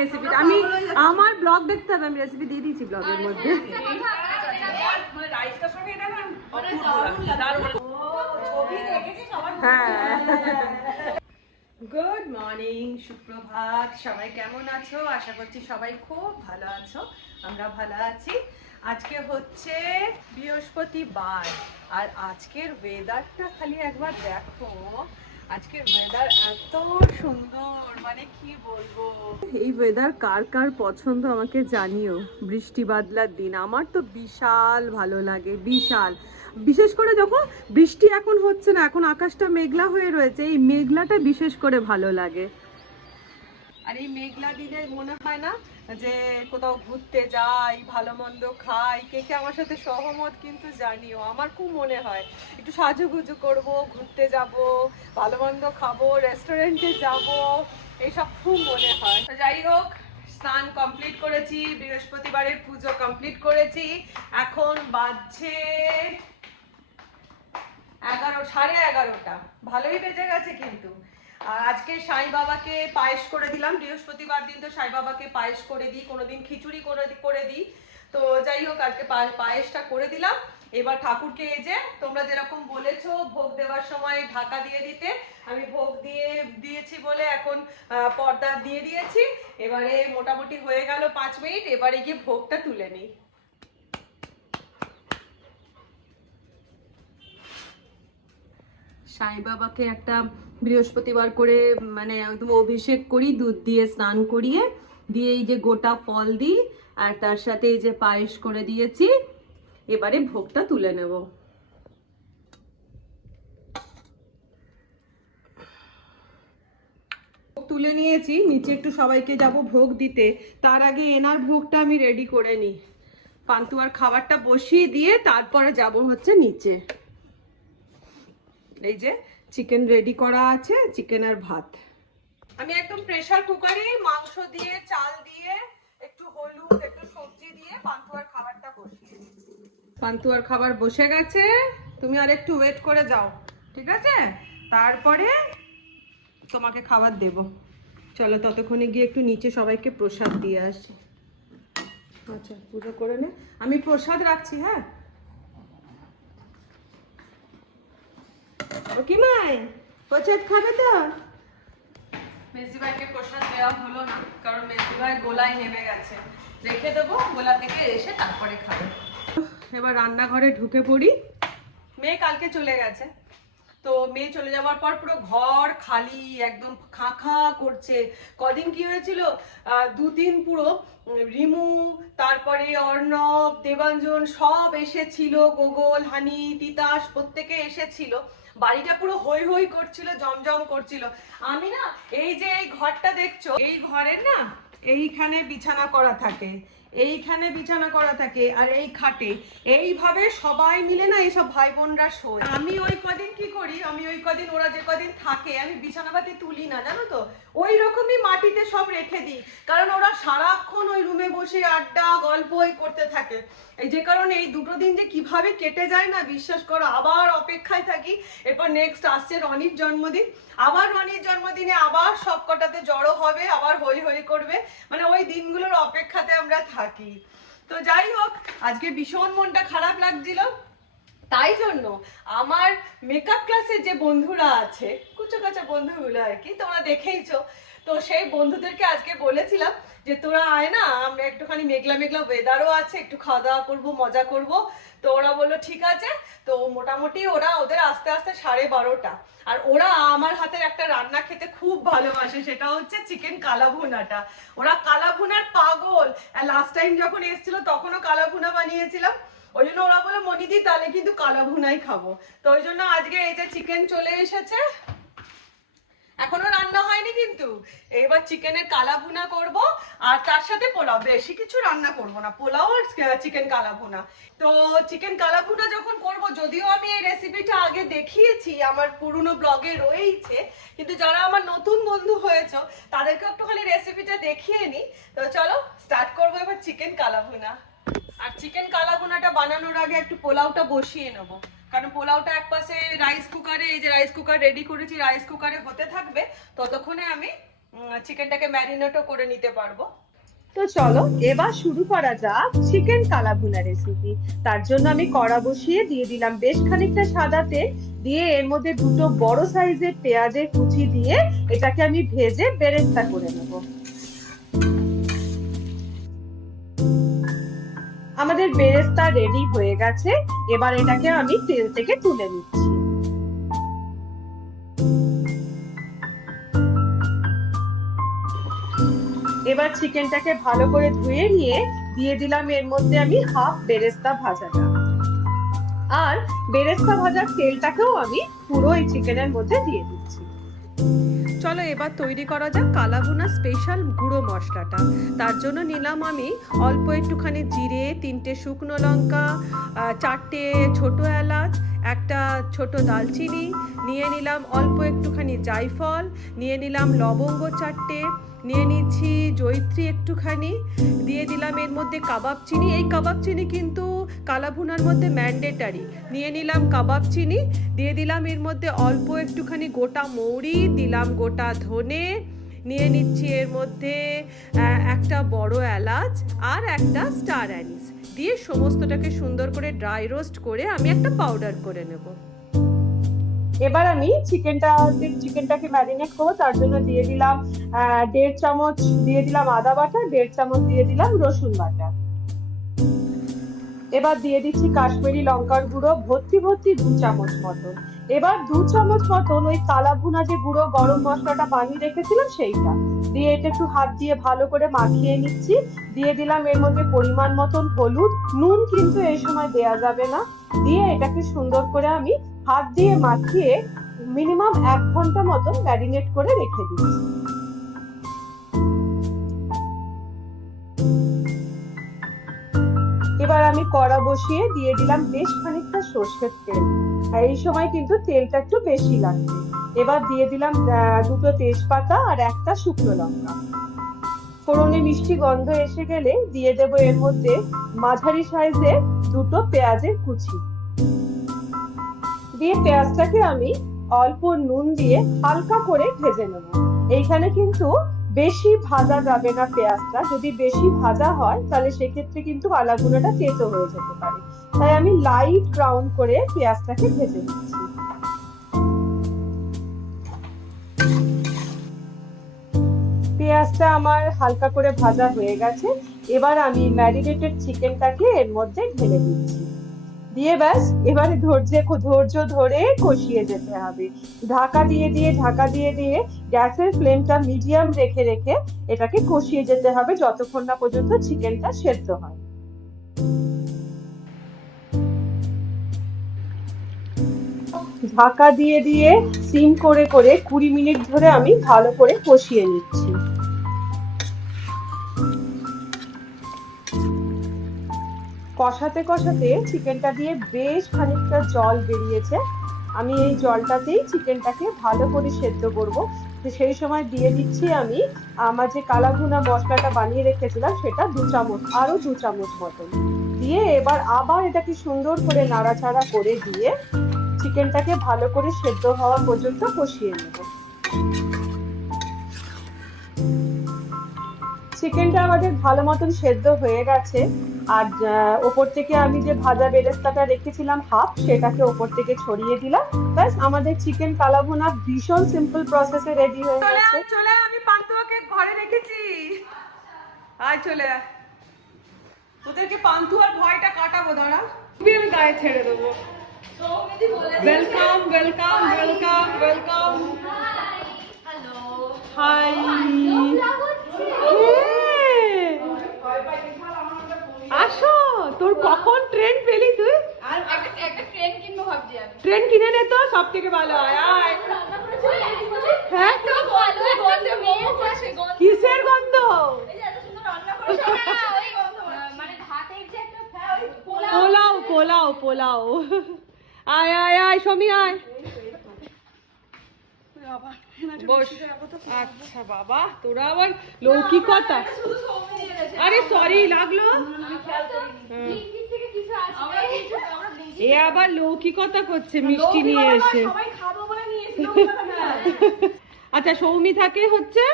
Recipe আমি আমার blog দেখতে হবে, আমি রেসিপি দিয়ে দিয়েছি ব্লগের মধ্যে। হ্যাঁ, গুড মর্নিং, সুপ্রভাত, সবাই কেমন আছো? আশা করছি সবাই খুব ভালো আছো, আমরা ভালো আছি। আজকে হচ্ছে বৃহস্পতিবার আর আজকের ওয়েদারটা খালি একবার দেখো। আজকের ওয়েদার এত সুন্দর, মানে কি বলবো। এই ওয়েদার কার কার পছন্দ আমাকে জানিও। বৃষ্টি বাদলার দিন আমার তো বিশাল ভালো লাগে, বিশাল। বিশেষ করে যখন বৃষ্টি এখন হচ্ছে না, এখন আকাশটা মেঘলা হয়ে রয়েছে, এই মেঘলাটা বিশেষ করে ভালো লাগে। আর এই মেঘলা দিনে মনে হয় না যে কোথাও ঘুরতে যাই, ভালো মন্দ খাই। কে কে আমার সাথে সহমত কিন্তু জানিও। আমার খুব মনে হয় একটু সাজুগুজু করব, ঘুরতে যাব, ভালো মন্দ খাবো, রেস্টুরেন্টে যাব, এইসব খুব মনে হয়। তো যাই হোক, স্নান কমপ্লিট করেছি, বৃহস্পতিবারের পুজো কমপ্লিট করেছি। এখন বাজছে 11:30, ভালোই বেজে গেছে কিন্তু। আর আজকে সাই বাবাকে পায়েস করে দিলাম। বৃহস্পতিবার দিন তো সাই বাবাকে পায়েস করে দিই, কোনোদিন খিচুড়ি করে দিই। তো যাই হোক, আজকে পায়েসটা করে দিলাম। এবার ঠাকুরকে এই যে তোমরা যেরকম বলেছো ভোগ দেওয়ার সময় ঢাকা দিয়ে দিতে, আমি ভোগ দিয়েছি বলে এখন পর্দা দিয়ে দিয়েছি। এবারে মোটামুটি হয়ে গেল 5 মিনিট, এবারে গিয়ে ভোগটা তুলে নিই। সাই বাবাকে একটা বৃহস্পতিবার করে মানে একদম অভিষেক করি, দুধ দিয়ে স্নান করিয়ে দিয়ে এই যে গোটা ফল দিই, আর তার সাথে এই যে পায়েস করে দিয়েছি। এবারে ভোগটা তুলে নেব। তুলে নিয়েছি, নিচে একটু সবাইকে যাব ভোগ দিতে। তার আগে এনার ভোগটা আমি রেডি করে নিই। পান্তুয়ার খাবারটা বসিয়ে দিয়ে তারপরে যাব হচ্ছে নিচে। এই যে চিকেন রেডি করা আছে, চিকেন আর ভাত। আমি একদম প্রেসার কুকারে মাংস দিয়ে, চাল দিয়ে, একটু হলুদ, একটু সবজি দিয়ে পান্তুয়ার খাবারটা বসিয়ে দিই। পান্তুয়ার খাবার বসে গেছে, তুমি আর একটু ওয়েট করে যাও, ঠিক আছে? তারপরে তোমাকে খাবার দেব। চলো ততক্ষণে গিয়ে একটু নিচে সবাইকে প্রসাদ দিয়ে আসি। আচ্ছা, পুজো করে নে, আমি প্রসাদ রাখছি। হ্যাঁ, ও কি মাই প্রসাদ খাবে তো? মেজদি ভাইকে প্রসাদ দেওয়া হলো না, কারণ মেজদি ভাই গোলায় নেমে গেছে। রেখে দেবো, গোলা থেকে এসে তারপরে খাবে। এবার রান্নাঘরে ঢুকে পড়ি। মেয়ে কালকে চলে গেছে, তো মেয়ে চলে যাওয়ার পর পুরো ঘর খালি, একদম খা খা করছে। কদিন কি হয়েছিল, 2 দিন পুরো রিমু, তারপরে অর্ণব, দেবাঞ্জন সব এসেছিল, গোগল, হানি, তিতাস প্রত্যেকে এসেছিল। বাড়িটা পুরো হই হই করছিল, জমজম করছিল। আমি না এই যে এই ঘরটা দেখছো, এই ঘরের না এইখানে বিছানা করা থাকে, এইখানে বিছানা করা থাকে, আর এই খাটে এইভাবে সবাই মিলে না এইসব ভাই বোনরা শোয়। আমি ওই কদিন কি করি, আমি ওই কদিন ওরা যে কদিন থাকে আমি বিছানাপাতি তুলি না, জানো তো, ওই রকমই মাটিতে সব রেখে দিই। কারণ ওরা সারাক্ষণ ওই রুমে বসে আড্ডা গল্প করতে থাকে। এই যে কারণে এই 2টো দিন যে কিভাবে কেটে যায় না বিশ্বাস করো। আবার অপেক্ষায় থাকি, এরপর নেক্সট আসছে রনির জন্মদিন। আবার রনির জন্মদিনে আবার সব কটাতে জড়ো হবে, আবার হই হই করবে। মানে ওই দিনগুলোর অপেক্ষাতে আমরা থাকি। তো যাই হোক, আজকে ভীষণ মনটা খারাপ লাগছিল। তাই জন্য আমার মেকআপ ক্লাসের যে বন্ধুরা আছে, কুচো কাচা বন্ধুগুলো আর কি, তোমরা দেখেইছো, তো সেই বন্ধুদেরকে আজকে বলেছিলাম যে তোরা আয় না, আমরা একটুখানি মেঘলা মেঘলা ওয়েদারও আছে, একটু খাওয়া দাওয়া করবো, মজা করব। তো ওরা বললো ঠিক আছে। তো মোটামুটি ওদের আস্তে আস্তে 12:30। আর ওরা আমার হাতের একটা রান্না খেতে খুব ভালোবাসে, সেটা হচ্ছে চিকেন কালাভুনাটা। ওরা কালাভুনার পাগল। আর লাস্ট টাইম যখন এসেছিল তখনও কালাভুনা বানিয়েছিলাম। ওই জন্য ওরা বলে মনিদি তাহলে কিন্তু কালাভুনাই খাবো। তো ওই জন্য আজকে এই যে চিকেন চলে এসেছে, এখনো রান্না হয়নি কিন্তু। এবার চিকেনের কালাভুনা করব, আর তার সাথে পোলাও। বেশি কিছু রান্না করব না, পোলাও আর চিকেন কালাভুনা। তো চিকেন কালাভুনা যখন করব, যদিও আমি এই রেসিপিটা আগে দেখিয়েছি, আমার পুরনো ব্লগে রয়েছে, কিন্তু যারা আমার নতুন বন্ধু হয়েছে তাদেরকে একটুখানি রেসিপিটা দেখিয়ে নি। তো চলো স্টার্ট করবো এবার চিকেন কালাভুনা। আর চিকেন কালাভুনাটা বানানোর আগে একটু পোলাওটা বসিয়ে নেব, কারণ পোলাওটা একপাশে রাইস কুকারে, এই যে রাইস কুকার রেডি করেছি, রাইস কুকারে হতে থাকবে। ততক্ষণে আমি চিকেনটাকে ম্যারিনেটও করে নিতে পারবো। তো চলো এবার শুরু করা যাক চিকেন কালাভুনা রেসিপি। তার জন্য আমি কড়া বসিয়ে দিয়ে দিলাম বেশ খানিকটা সাদা তেল, দিয়ে এর মধ্যে দুটো বড় সাইজের পেঁয়াজের কুচি দিয়ে এটাকে আমি ভেজে বেরেস্তা করে নেব। আমাদের বেরেস্তা রেডি হয়ে গেছে, এবার এটাকে আমি তেল থেকে তুলে নিচ্ছি। এবার চিকেনটাকে ভালো করে ধুয়ে নিয়ে দিয়ে দিলাম এর মধ্যে আমি হাফ বেরেস্তা ভাজাটা, আর বেরেস্তা ভাজার তেলটাকেও আমি পুরো এই চিকেনের মধ্যে দিয়ে দিচ্ছি। চলো এবার তৈরি করা যাক কালাভুনা স্পেশাল গুঁড়ো মশলাটা। তার জন্য নিলাম আমি অল্প একটুখানি জিরে, 3টে শুকনো লঙ্কা, 4টে ছোট এলাচ, একটা ছোট দালচিনি, নিয়ে নিলাম অল্প একটুখানি জায়ফল, নিয়ে নিলাম লবঙ্গ 4টে, নিয়ে নিচ্ছি জয়িত্রী একটুখানি, দিয়ে দিলাম এর মধ্যে কাবাব চিনি। এই কাবাব চিনি কিন্তু কালাভুনার মধ্যে ম্যান্ডেটারি। নিয়ে নিলাম কাবাব চিনি, দিয়ে দিলাম এর মধ্যে অল্প একটুখানি গোটা মৌরি, দিলাম গোটা ধনে, নিয়ে নিচ্ছি এর মধ্যে একটা বড় এলাচ আর একটা স্টার অ্যানিস, দিয়ে সমস্তটাকে সুন্দর করে ড্রাই রোস্ট করে আমি একটা পাউডার করে নেব। এবার আমি চিকেনটাকে ম্যারিনেট করবো। তার জন্য দিয়ে দিলাম 1.5 চামচ দিয়ে দিলাম আদা বাটা, 1.5 চামচ দিয়ে দিলাম রসুন বাটা। এবার দিয়ে দিচ্ছি কাশ্মীরি লঙ্কার গুঁড়ো ভর্তি 2 চামচ মতন। এবার 2 চামচ মতন ওই কালাভুনা যে গুঁড়ো গরম মশলাটা বানিয়ে রেখেছিলাম সেইটা দিয়ে এটা একটু হাত দিয়ে ভালো করে মাখিয়ে নিচ্ছি। দিয়ে দিলাম এর মধ্যে পরিমাণ মতন হলুদ, নুন কিন্তু এই সময় দেয়া যাবে না। দিয়ে এটাকে সুন্দর করে আমি হাত দিয়ে মাখিয়ে মিনিমাম 1 ঘন্টা মতন ম্যারিনেট করে রেখে দিচ্ছি। এবার আমি কড়া বসিয়ে দিয়ে দিলাম বেশ খানিকটা সর্ষের তেল, আর এই সময় কিন্তু তেলটা একটু বেশি লাগবে। এবার দিয়ে দিলাম 2টো তেজপাতা আর একটা শুকনো লঙ্কা। ফোড়নে মিষ্টি গন্ধ এসে গেলে দিয়ে দেব এর মধ্যে মাঝারি সাইজের 2টো পেঁয়াজের কুচি, দিয়ে পেঁয়াজটাকে আমি অল্প নুন দিয়ে হালকা করে ভেজে নেব। এইখানে কিন্তু বেশি ভাজা যাবে না পেঁয়াজটা, যদি বেশি ভাজা হয় তাহলে সেক্ষেত্রে কিন্তু কালাভুনাটা তেতো হয়ে যেতে পারে। তাই আমি লাইট ব্রাউন করে পেঁয়াজটাকে ভেজে নিচ্ছি। পেঁয়াজটা আমার হালকা করে ভাজা হয়ে গেছে। এবার আমি ম্যারিনেটেড চিকেনটাকে এর মধ্যে ঢেলে দিচ্ছি, দিয়ে ব্যাস এবারে ধৈর্য ধরে কষিয়ে যেতে হবে। ঢাকা দিয়ে দিয়ে গ্যাসের ফ্লেমটা মিডিয়াম রেখে এটাকে কষিয়ে যেতে হবে যতক্ষণ না পর্যন্ত চিকেনটা সেদ্ধ হয়। ঢাকা দিয়ে সিম করে 20 মিনিট ধরে আমি ভালো করে কষিয়ে নিচ্ছি। কষাতে চিকেনটা দিয়ে বেশ খানিকটা জল বেরিয়েছে। আমি এই জলটাতেই চিকেনটাকে ভালো করে সেদ্ধ করব। তো সেই সময় দিয়ে দিচ্ছি আমি আমার যে কালাভুনা মশলাটা বানিয়ে রেখেছিলাম সেটা 2 চামচ, আরো 2 চামচ মতন দিয়ে এবার আবার এটাকে সুন্দর করে নাড়াচাড়া করে দিয়ে চিকেনটাকে ভালো করে সেদ্ধ হওয়া পর্যন্ত কষিয়ে নেব। চিকেনটা আমাদের ভালো মতন সেদ্ধ হয়ে গেছে, আর ওপর থেকে আমি যে ভাজা বেরেস্তাটা রেখেছিলাম হাফ, সেটাকে ওপর থেকে ছড়িয়ে দিলাম। ব্যাস আমাদের চিকেন কালাভুনা ভীষণ সিম্পল প্রসেসে রেডি হয়ে গেছে। চলে আমি পান্তুয়াকে ঘরে রেখেছি, আয় চলে ওদেরকে পান্তুয়ার ভয়টা কাটাবো। দাঁড়া আমি গায়ে ছেড়ে দেবো। Welcome welcome welcome welcome. Hello hi. আসো, তোর কখন ট্রেন পেলি তুই? আর একটা ট্রেন কিনবো ভাবছি আমি। ট্রেন কিনে নে তো, সব থেকে ভালো হয়। আয়। হ্যাঁ তো কিসের গন্ধ? পোলাও পোলাও পোলাও। আয় আয় আয় সমী আয়। বস। আচ্ছা বাবা, তোরা আবার লৌকিকতা। আরে সরি লাগলো। এ আবার লৌকিকতা করছে মিষ্টি নিয়ে এসে। আচ্ছা সৌমি থাকে হচ্ছে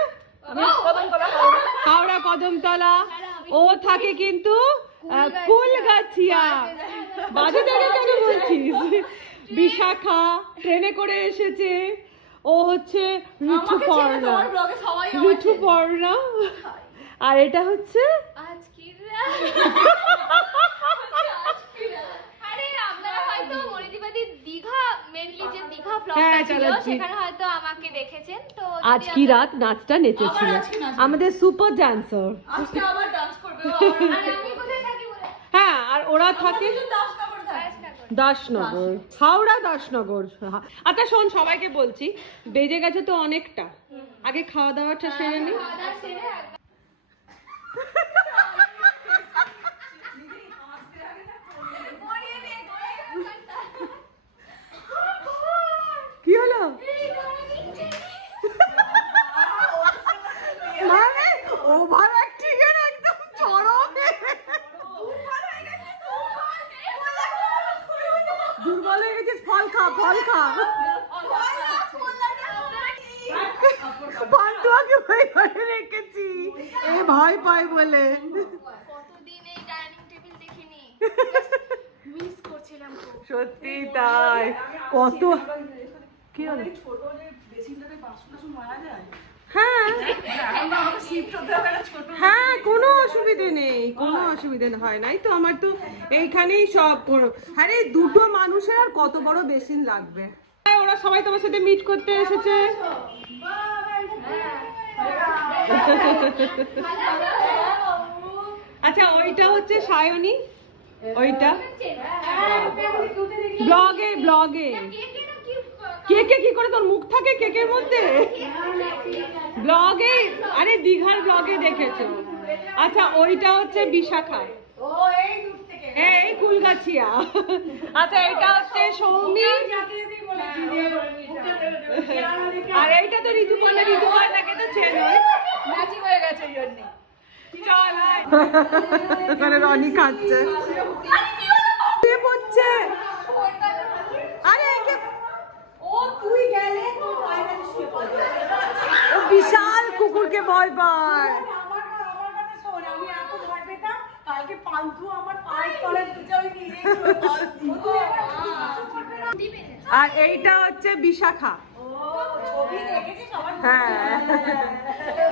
আমি কদমতলা হাওড়া কদমতলা। ও থাকে কিন্তু কুলগাছিয়া। বাজে জায়গা কেন বলছিস? বিশাখা ট্রেনে করে এসেছে। ও হচ্ছে ঋতু পর্ণা। ঋতু পর্ণা। আর এটা হচ্ছে আরে আপনারা হয়তো মরিদিবাদি দীঘা মেনলি যে দীঘা ব্লগটা হ্যাঁ, ছিল চালাচ্ছি। সেখানে হয়তো আমাকে দেখেছেন। তো আজ কি রাত নাচটা নেচেছিল আমাদের সুপার ডান্সার। আজকে আবার ডান্স করবে আরে আমি কোথায় থাকি বলে হ্যাঁ, আর ওরা থাকে দাসনগর থাকে। দাসনগর, হাওড়া দাসনগর। আচ্ছা শোন, সবাইকে বলছি বেজে গেছে তো অনেকটা, আগে খাওয়া দাওয়াটা সেরে নি। খাওয়া সেরে একদম কি হলো? মানে ওভার অ্যাক্টিং এর একদম চরমে। দুর্বল হয়ে গেছিস, ফল খা, ফল খা। পান্তুয়াকে ভয় করে রেখেছি, এ ভয় পায় বলে। কতদিন এই ডাইনিং টেবিল দেখিনি, মিস করছিলাম খুব। সত্যি তাই। কত কি হলো? হ্যাঁ হ্যাঁ, কোনো অসুবিধে নেই, কোনো অসুবিধে হয় নাই তো। আমার তো এইখানেই সব আরে দুটো মানুষের আর কত বড় বেসিন লাগবে। ওরা সবাই তোমার সাথে মিট করতে এসেছে। আচ্ছা, ওইটা হচ্ছে সায়নী, ওইটা ব্লগে ব্লগে। কেকে কি করে তোর মুখ থাকে কেকের মধ্যে? ব্লগে, আরে দীঘার ব্লগে দেখেছো। আচ্ছা, ওইটা হচ্ছে বিশাখা, এই কুলগাছিয়া। আচ্ছা, এটা হচ্ছে সৌমি, আর এইটা তো ঋতুপর্ণা। ঋতুপর্ণাকে তো চেনোই, ম্যাচিং হয়ে গেছে ওই জন্য। চল এখানে রনি খাচ্ছে। কে পড়ছে? আরে একে ও তুই গেলে তো মায়ের শুয়ে পড়বে। ও বিশাল কুকুরকে ভয় পায়। আমার কথা শোন, আমি এত ভয় পেতাম, কালকে পান্থু আমার পায়ের তলায় ঢুকে আমি নিজেই শুয়ে পড়ছি। আর এইটা হচ্ছে বিশাখা। ও ছবি দেখেছিস সবার? হ্যাঁ,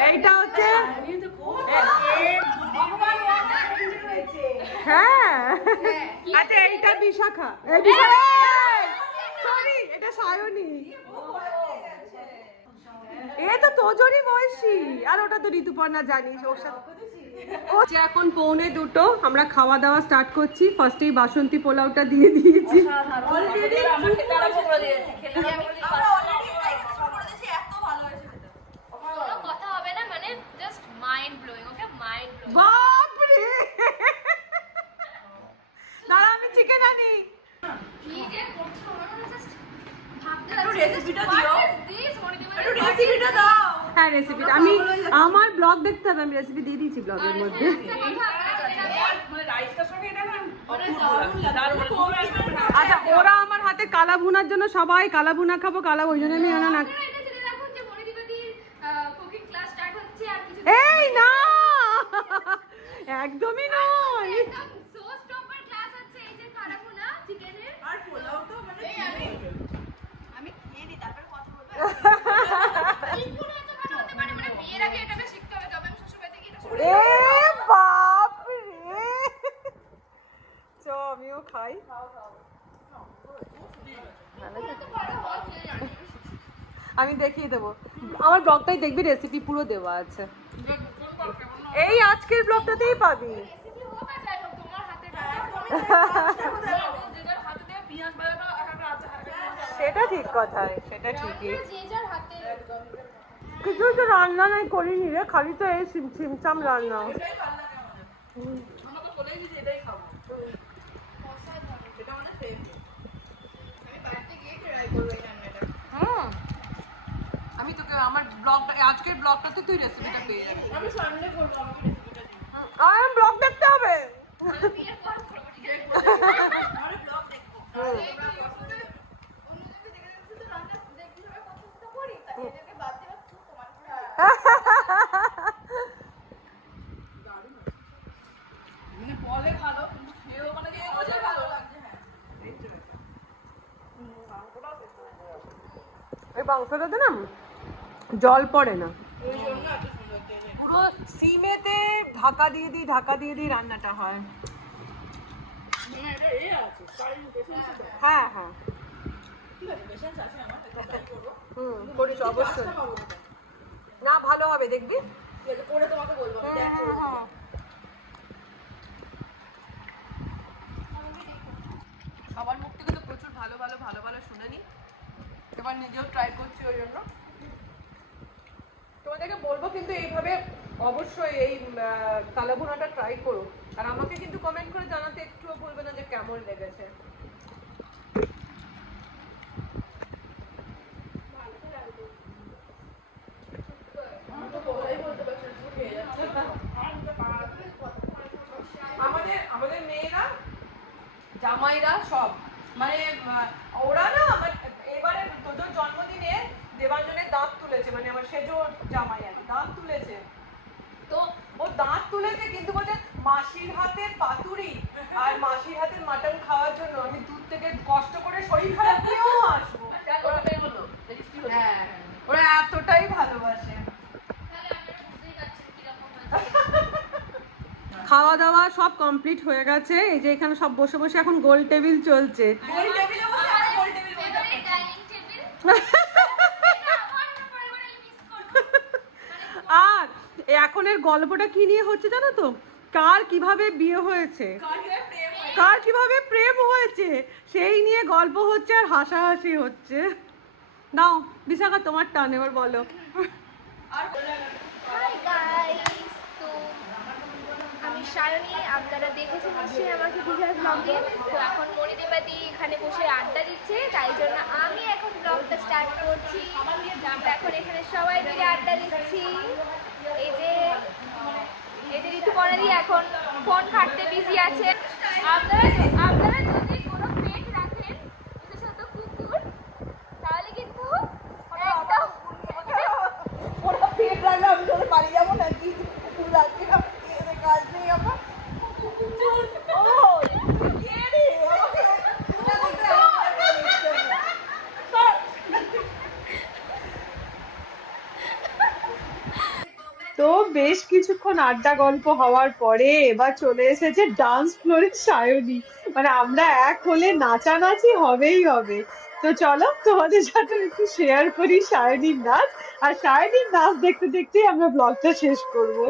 এইটা হচ্ছে ভগবান রয়েছে। হ্যাঁ। আচ্ছা, এইটা বিশাখা। সরি, এটা সায়নী। এ তো তোজনই বয়সী, আর ওটা তো ঋতুপর্ণা, জানিস ওর সাথে। ও এখন 1:45, আমরা খাওয়া দাওয়া স্টার্ট করছি। ফার্স্টেই বাসন্তী পোলাওটা দিয়ে দিয়েছি। অলরেডি আমার খেতে আরম্ভ করে দিয়েছি। খেলে আমরা অলরেডি সব করে দিয়েছি, এত ভালো হয়েছে খেতে। কোনো কথা হবে না, মানে জাস্ট মাইন্ড ব্লোয়িং। ওকে, মাইন্ড ব্লোয়িং। বাপরে, দাঁড়া আমি চিকেন আনি। কি যে করছো আমার জাস্ট ভাবতে একটু যাচ্ছি, রেসিপিটা what দিও। is this? মরিদিবাদি একটু রেসিপিটা দাও। হ্যাঁ, রেসিপিটা আমি, আমার ব্লগ দেখতে হবে, আমি রেসিপি দিয়ে দিয়েছি ব্লগের মধ্যে। মানে রাইসটার সঙ্গে এটা না দারুণ লাগে। আচ্ছা, ওরা আমার হাতে কালা ভুনার জন্য সবাই কালা ভুনা খাবো, কালা, ওই জন্য আমি না আপনারা এটা জেনে রাখুন যে মরিদিবাদির কুকিং ক্লাস স্টার্ট হচ্ছে আর কিছু এই না, একদমই নয়। একদম সোস টপার ক্লাস আছে। এই যে কারাকুনা চিকেনের আর পোলাও তো মানে আমি খেয়ে নি, তারপর কথা বলবো। ইনপুট হতে পারে, হতে পারে, মানে বিয়ের আগে এটা শিখতে হবে, তবে আমি শ্বশুরবাড়িতে গিয়ে এটা এ বাপ রে, চ আমিও খাই। আমি দেখিয়ে দেবো, আমার ব্লগটাই দেখবি, রেসিপি পুরো দেওয়া আছে। এই আজকের ব্লগটাতেই পাবি। রেসিপি হোক আর যাই হোক, তোমার হাতে যেটার হাতে দিয়ে পেঁয়াজ বাজাটা একটা আছে, সেটা ঠিক কথাই, সেটা ঠিকই। যে যার হাতে কিছু তো রান্না নাই করিনি রে, খালি তো এই ছিমছাম রান্না। এটাই ভালো লাগে আমাদের। আমরা তো বলেই দিয়েছি এটাই খাবো। এটা আমাদের ফেভারিট। আমি বাড়িতে গিয়ে ট্রাই করবো এই রান্নাটা। আমি তোকে আমার ব্লগটা, আজকের ব্লগটাতে তুই রেসিপিটা পেয়ে যাবি। আমি সামনে করবো, আমাকে রেসিপিটা দিন। আমার ব্লগ দেখতে হবে। বিয়ের পর করবো, ঠিক আছে? আমরা ব্লগ দেখবো। অন্যজনকে দেখে দেখে তো রান্না দেখবি, সবাই কত করি, তাই এদেরকে বাদ দিয়ে তোমার করে বলে ভালো কিন্তু খেয়েও মানে যে বোঝে ভালো লাগছে। হ্যাঁ এই মাংসটাতে না জল পড়ে না, ওই জন্য এত সুন্দর তেলে। পুরো সিমেতে ঢাকা দিয়ে দিই রান্নাটা হয়। এটা এ আছে কারি বেসন আছে। হ্যাঁ হ্যাঁ ঠিক আছে বেসন আছে আমার এটা ট্রাই করবো। করিস অবশ্যই। পাবো না। না ভালো হবে দেখবি। ঠিক আছে করে তোমাকে বলবো আমি দেখ করে দেবো। সবার মুখ থেকে তো প্রচুর ভালো ভালো ভালো ভালো শুনে নি, এবার নিজেও ট্রাই করছি ওই জন্য তোমাদেরকে বলবো কিন্তু এইভাবে অবশ্যই এই কালো ভুনাটা ট্রাই করো, আর আমাকে কিন্তু কমেন্ট করে জানাতে একটুও ভুলবে না যে কেমন লেগেছে। আমাদের আমাদের মেয়েরা জামাইরা সব মানে ওরা না আমার এবারে তোদের জন্মদিনে দেবাঞ্জনের দাঁত তুলেছে, মানে আমার সেজো জামাই আর কি, দাঁত তুলেছে। তো ও দাঁত তুলেছে কিন্তু বলছে মাসির হাতের পাতুরি আর মাসির হাতের মাটন খাওয়ার জন্য আমি দূর থেকে কষ্ট করে শরীর খারাপ নিয়েও আসবো। হ্যাঁ ওরা এতটাই ভালোবাসে। খাওয়া দাওয়া সব কমপ্লিট হয়ে গেছে, এই যে এখানে সব বসে বসে এখন গোল টেবিল চলছে। আর এখনের গল্পটা কি নিয়ে হচ্ছে জানো তো, কার কিভাবে বিয়ে হয়েছে, কার কিভাবে প্রেম হয়েছে সেই নিয়ে গল্প হচ্ছে আর হাসাহাসি হচ্ছে। নাও বিশাখা তোমার টান এবার বলো। হাই গাইস, তো আমি সায়নী, আপনারা দেখেছেন নিশ্চয়ই আমাকে দীঘার ব্লগে। তো এখন মণিদীপাদি এখানে বসে আড্ডা দিচ্ছে, তাই জন্য আমি এখন ব্লগটা স্টার্ট করছি। আমরা এখন এখানে সবাই মিলে আড্ডা দিচ্ছি। এই যে ঋতুপর্ণাদি এখন ফোন ঘাঁটতে বিজি আছে। আপনারা যদি কোনো পেট রাখেন, বিশেষত কুকুর, তাহলে কিন্তু একদম ওরা পেট রাখলে আমি তোর বাড়ি যাবো না, কি কুকুর রাখবে না কাজ নেই আমার। তো বেশ কিছুক্ষণ আড্ডা গল্প হওয়ার পরে এবার চলে এসেছে ডান্স ফ্লোরে সায়নী, মানে আমরা এক হলে নাচানাচি হবেই হবে। তো চলো তোমাদের সাথে একটু শেয়ার করি সায়নীর নাচ, আর সায়নীর নাচ দেখতে দেখতেই আমরা ব্লগটা শেষ করবো।